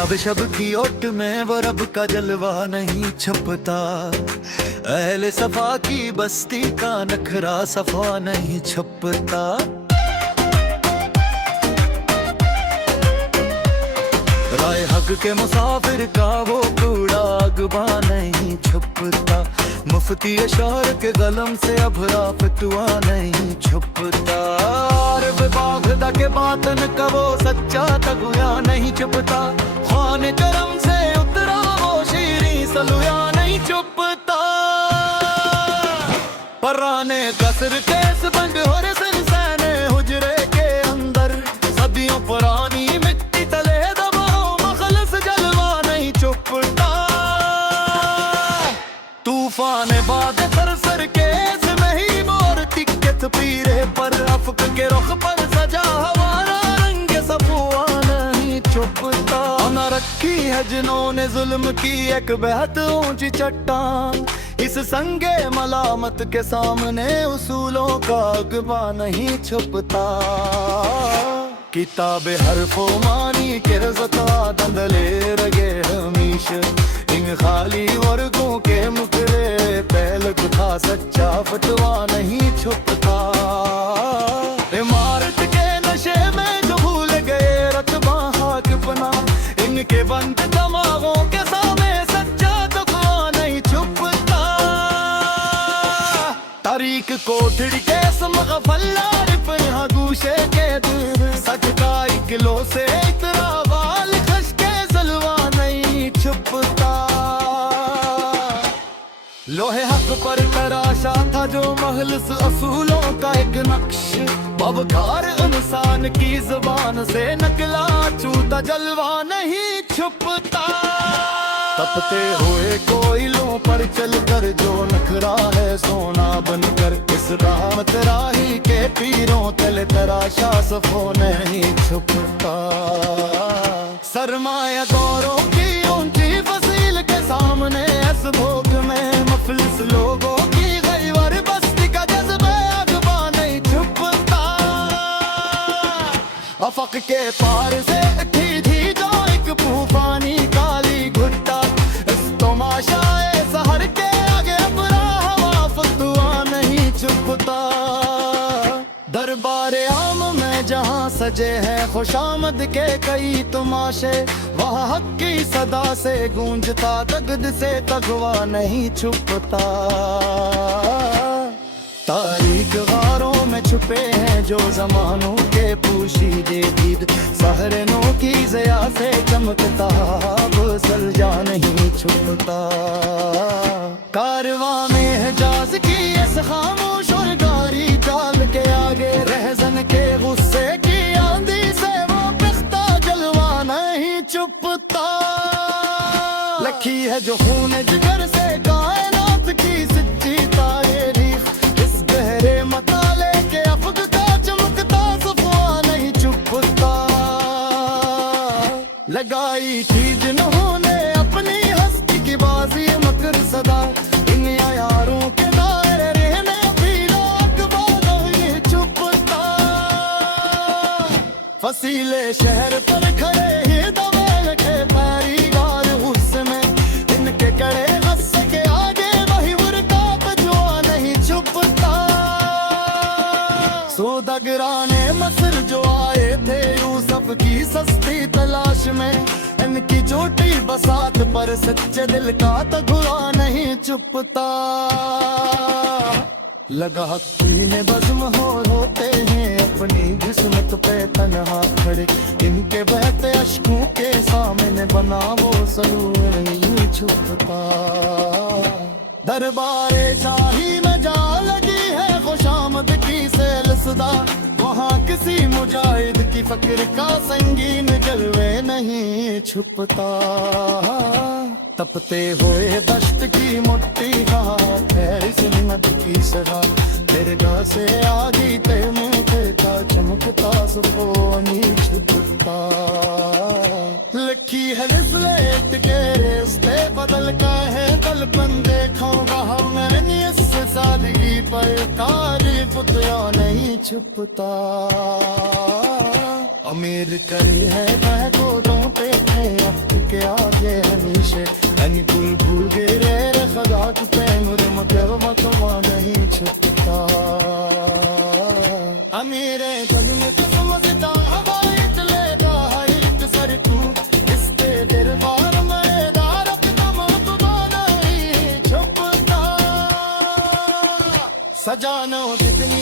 शब शब की ओट में वो रब का जलवा नहीं छपता, अहले सफा की बस्ती का नखरा सफा नहीं छपता। राय हक के मुसाफिर का वो कूड़ा अगवा नहीं छपता, मुफ्ती अशार के कलम से अभरा फतवा नहीं छपता। बागदा के बातन का वो सच्चा तगुया नहीं छुपता, खान करम से उतरा वो शीरी सलुया नहीं छुपता। पराने कसर केस बंद और सनसने हुजरे के अंदर, सदियों पुरानी मिट्टी तले दबाओ मखलस जलवा नहीं छुपता। तूफान बाद सरसर के में ही मोर टिकट पीरे पर, अफक के रुख पर सजा हमारा रंग सफुआ नहीं छुपता। ना रखी है जिन्होंने जुल्म की एक बेहद ऊंची चट्टान, इस संगे मलामत के सामने उसूलों का अगवा नहीं छुपता। किताबे हरफो मानी के रज़ता दंदले रगे हमीश, इन खाली वर्गों के मुकरे पहलक था सच्चा फतवा नहीं छुपता। इमारत के नशे में जो भूल गए रतबा हाक बना, इनके बंद दिमागों के सामने सच्चा तकवा नहीं छुपता। तारीख कोठड़ी के समगफल्ला यहाँ गूशे के दूर, सच का किलो से इतना बाल खस के जलवा नहीं छुपता। लोहे हक पर तराशा था जो महलस असूलों का एक नक्श, बवकार इंसान की जुबान से नकला छूता जलवा नहीं छुपता। तपते हुए कोयलों पर चलकर जो नखरा है सोना बनकर, इस राहत राही के पीरों तले तराशा सफो नहीं छुपता। सरमाया दौरों की ऊंची फसील के सामने इस भोग में मुफलिस लोगों की गईवर बस्ती का जज्बा अगवा नहीं छुपता। अफक के पार से उठी थी जो एक तूफानी काली घुट्टा, इस तमाशाए सहर के आगे अपना हवा फतवा नहीं छुपता। दरबारे आम में जहाँ सजे हैं खुशामद के कई तमाशे, वहाँ हक की सदा से गूंजता तगद से तगवा नहीं छुपता। तारीख गारों में छुपे हैं जो जमानों के पोशीदे दीद, सहरनों की ज़या से चमकता वो सलजा नहीं छुपता। कारवां में हिजाज की इस खामोश और गारी चाल के आगे, रहजन के गुस्से की आंधी से वो पिख्ता जलवा नहीं छुपता। लखी है जो खून जिगर से कायनात की सच्ची तारीख, इस गहरे मताले के अफक का चमकता सफवा नहीं छुपता। लगाई थी जिन्होंने अपनी हस्ती की बाजी मकर सदा, इन यारों के दायरे रहने भी अगवा नहीं छुपता। फसीले शहर पर खड़े ही दबे के पैरीगार उसमें, इनके कड़े गस्से के आगे वही मुर्गा बजवा नहीं छुपता। सौदागराने मस्र जो आए थे यूसुफ की सस्ती तलाश में, इनकी छोटी बसात पर सच्चे दिल का तगुआ नहीं छुपता। लगा कीने बज़्म हो रोते हैं अपनी किस्मत पे तन्हा खड़े, इनके बहते अश्कों के सामने बना वो सरूर नहीं छुपता। दरबारे शाही में जा लगी है खुशामद की सेल सदा, वहाँ किसी मुजाहिद की फक्र का संगीन जलवे नहीं छुपता। तपते हुए दश्त की मुट्ठी का है सिन्नत की सदा, दरगाह से आगी ते मुझे का चमकता सफो नहीं छुपता। लखी है रिजलेट के रिश्ते बदल का है कल बंदे खाऊंगा मैंने इस सादगी पर तारीफ तो नहीं छुपता। अमीर करी है को पे के आगे हनीशे अनि भूल गए रे खदा पे मुर मतलब मकवा नहीं छुपता अमीरे गली में तो समझता हवाई इतले का हाइट सर तू इस पे दरबार में दारक दम नहीं छुपता सजानो कितनी